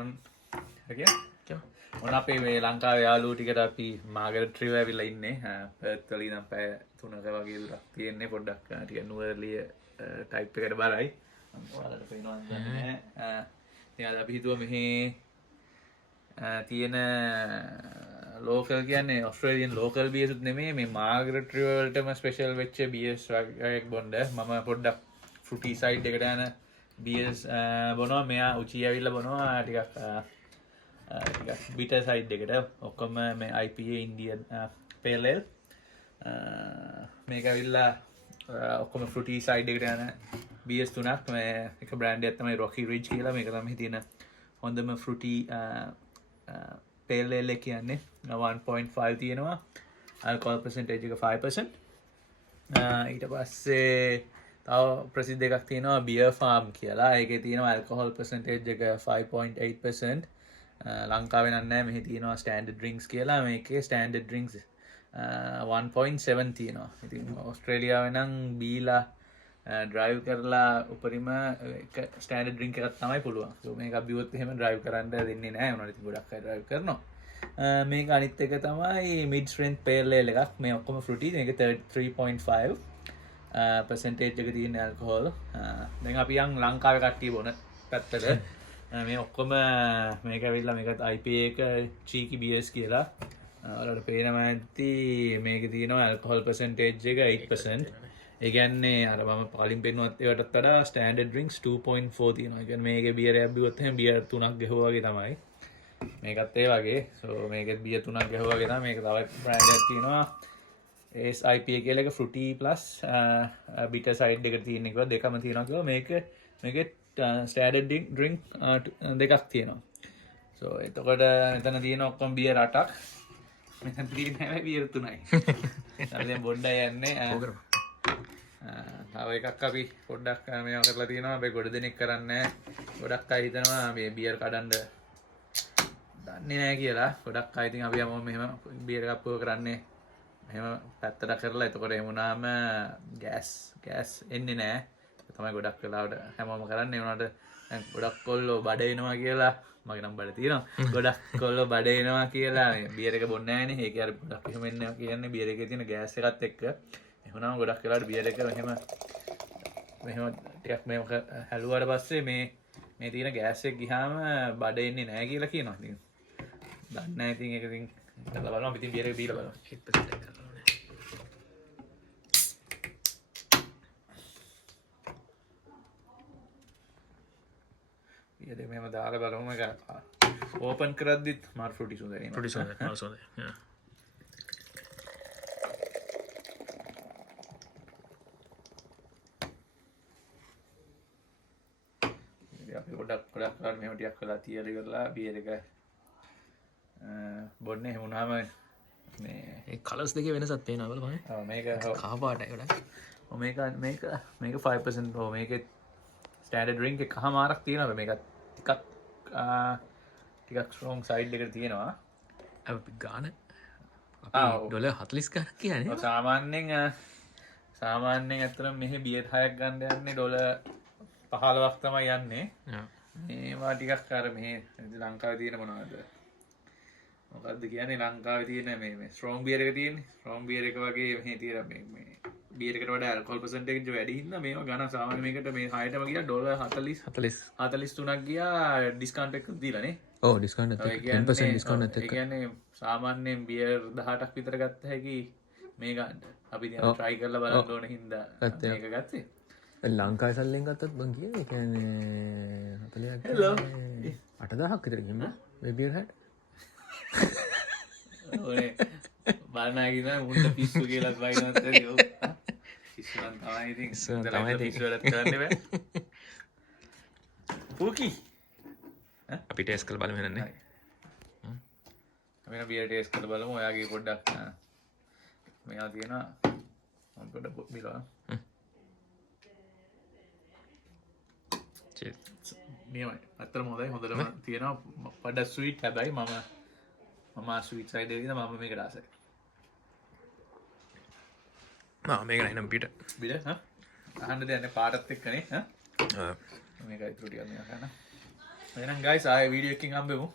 ඔන්න අපේ මේ ලංකාවේ යාළුවෝ ටිකට අපි මාගරට් ට්‍රිව ඇවිල්ලා ඉන්නේ. පර්ත් වල ඉඳන් පැය 3ක වගේ දුරක් තියෙන්නේ. පොඩ්ඩක් ටික නුවරලිය ටයිප් එකට බරයි. ඔයාලට පේනවා නැහැ. ඉතින් අද අපි හිතුවා මෙහි තියෙන ලෝකල් කියන්නේ ඔස්ට්‍රේලියන් ලෝකල් බියර්ස් උත් නෙමෙයි මේ මාගරට් ට්‍රිව වලටම ස්පෙෂල් වෙච්ච බියර්ස් වගේක් බොන්න. මම පොඩ්ඩක් ෆෘටි සයිඩ් එකට යන බියර්ස් බොනවා. මෙයා උචි ඇවිල්ලා බොනවා ටිකක් බිට සයිඩ් එකට. ඔක්කොම මේ IPA ඉන්දියන් පේල් ඒල්. මේක ඇවිල්ලා ඔක්කොම ෆෘටි සයිඩ් එකට යන බියර්ස් තුනක්. මේ එක බ්‍රෑන්ඩ් එකක් තමයි රොකි රිජ් කියලා. මේක තමයි තියෙන හොඳම ෆෘටි පේල් ඒල් එක කියන්නේ. 1.5 තියෙනවා. alcohol percentage එක 5%. ඊට පස්සේ තව ප්‍රසිද්ධ එකක් තියෙනවා බියර් ෆාම් කියලා. ඒකේ තියෙනවා alcohol percentage එක 5.8%. ලංකාවේ නෑ මෙහි තියෙනවා ස්ටෑන්ඩඩ් ඩ්‍රින්ක්ස් කියලා. මේකේ ස්ටෑන්ඩඩ් ඩ්‍රින්ක්ස් 1.7 තියෙනවා. ඉතින් ඕස්ට්‍රේලියාවේ නම් බීලා ඩ්‍රයිව් කරලා උපරිම එක ස්ටෑන්ඩඩ් ඩ්‍රින්ක් එකක් තමයි පුළුවන්. So මේක බිව්වොත් එහෙම ඩ්‍රයිව් කරන්න දෙන්නේ නැහැ. උනාට ඉතින් ගොඩක් අය ඩ්‍රයිව් කරනවා. මේක අනිත් එක තමයි mid strength pale ale එකක්. මේ ඔක්කොම fruity. මේක 3.5 percentage එක තියෙන alcohol. දැන් අපි යන් ලංකාවේ කට්ටිය බොන පැත්තට. මේ ඔක්කොම මේක ඇවිල්ලා මේකත් IPA එක cheeky beers කියලා. ඔයාලට පේනවා ඇති මේකේ තියෙනවා alcohol percentage එක 8%. ඒ කියන්නේ අර මම කලින් පෙන්නුවත් ඒවටත් වඩා standard drinks 2.4 තියෙනවා. ඒ කියන්නේ මේකේ බියර් එකක් බිව්වොත් එහෙනම් බියර් 3ක් ගහුවා වගේ තමයි. මේකත් ඒ වගේ. so මේකෙත් බියර් 3ක් ගහුවා වගේ තමයි. මේක තව බ්‍රෑන්ඩ් එකක් තියෙනවා. ACE IPA කියලා එක fruity plus bitter side එකට තියෙන එක දෙකම තියෙනවා කියලා. මේකේ standard drink දෙකක් තියෙනවා. so එතකොට මෙතන තියෙන ඔක්කොම බියර් 8ක්. මෙතන තියෙන හැබැයි බියර් 3යි. දැන් බොණ්ඩයි යන්නේ. තව එකක් අපි පොඩ්ඩක් මේවා කරලා තියෙනවා. අපි ගොඩ දෙනෙක් කරන්නේ ගොඩක් අය හිතනවා මේ බියර් කඩන්න දන්නේ නැහැ කියලා. ගොඩක් අය ඉතින් අපි හැමෝම මෙහෙම බියර් එකක් පුව කරන්නේ මෙහෙම පැත්තට කරලා. එතකොට එහෙම වුණාම ගෑස් එන්නේ නැහැ. ඒක තමයි ගොඩක් වෙලාවට හැමෝම කරන්නේ. ඒ වුණාට දැන් ගොඩක් කොල්ලෝ බඩ එනවා කියලා මගේ නම් බඩ තියෙනවා. ගොඩක් කොල්ලෝ බඩ එනවා කියලා මේ බියර් එක බොන්නේ නැහනේ. ඒක අර ගොඩක් එහෙම එන්නේ කියන්නේ බියර් එකේ තියෙන ගෑස් එකත් එක්ක. එහෙනම් ගොඩක් වෙලාවට බියර් එක මෙහෙම ටිකක් මේක හැලුවාට පස්සේ මේ තියෙන ගෑස් එක ගියාම බඩ එන්නේ නැහැ කියලා කියනවා. ඉතින් දන්නේ නැහැ. ඉතින් ඒක ඉතින් කරලා බලමු. අපි ඉතින් බියර් එක බීලා බලමු. 8% කරලා ඕනේ. බියර් එක මෙහෙම දාලා බලමු. මේක ඕපන් කරද්දිත් මාර් ෆෘටි සුන්දරයි. ෆෘටි සුන්දරයි. ගොඩක් මෙහෙම ටිකක් වෙලා තියලා ඉවරලා බියර් එක බොන්නේ. එහෙම වුණාම මේ ඒ කලර්ස් දෙකේ වෙනසක් පේනවා බලපන්. මේක කහ පාටයි ගොඩක්. මේක 5%. මේකේ ස්ටෑන්ඩඩ් ඩ්‍රින්ක් එකමාරක් තියෙනවා. මේක ටිකක් ස්ට්‍රෝං සයිඩ් එකට තියෙනවා. අපි ගාන අපි ඩොලර් 40 ගණක් කියන්නේ. සාමාන්‍යයෙන් ඇත්තටම මෙහි බියර් 6ක් ගන්න යන්නේ ඩොලර් 15ක් තමයි යන්නේ. මේවා ටිකක් අර මේ ලංකාවේ තියෙන මොනවද? මොකද්ද කියන්නේ ලංකාවේ තියෙන මේ ස්ට්‍රෝං බියර් එක තියෙන්නේ. ස්ට්‍රෝං බියර් එක වගේ මෙහි තියෙන මේ බියර් එකට වඩා alcohol percentage වැඩි හින්දා මේවා ගණන් සාමාන්‍ය මේකට මේ 6ටම ගියා ඩොලර් 43ක් ගියා ඩිස්කවුන්ට් එකක් දීලා නේ. ඔව් ඩිස්කවුන්ට් එකක් 10% ඩිස්කවුන්ට් එකක්. ඒ කියන්නේ සාමාන්‍යයෙන් බියර් 18ක් විතර ගත්ත හැකි මේ ගන්න. අපි දැන් try කරලා බලන්න ඕන හින්දා මේක ගත්තේ. ලංකාවේ සල්ලෙන් ගත්තත් බං කියන්නේ ඒ කියන්නේ 40ක්. හෙලෝ 8000ක් විතර ගියම මේ බියර් හැට. ඔනේ බලනාගෙන මුන්ට පිස්සු කියලා වයින්වත් ඇති. ඔව් පිස්සු නම් තමයි ඉතින්. පිස්සු වලත් කරන්න බෑ. පූකි අපි ටෙස්ට් කරලා බලමු එහෙනම් නේ. අපි බියර් ටෙස්ට් කරලා බලමු. ඔයාගේ පොඩ්ඩක් මෙයා තියෙනවා මම පොඩ්ඩක් බිලවා. මේමයි අත්තරම හොඳයි. හොඳටම තියෙනවා. පොඩ්ඩක් ස්වීට් හැබැයි මම ස්වීට් සයිඩ් එකේ ඉඳන් මම මේකට ආසයි. මේක නෑ පිට අහන්න දෙයක් නෑ පාටත් එක්කනේ. මේකයි ඉතුරු ටිකක් මෙයා ගන්න. එහෙනම් ගයිස් ආයෙ වීඩියෝ එකකින් හම්බෙමු.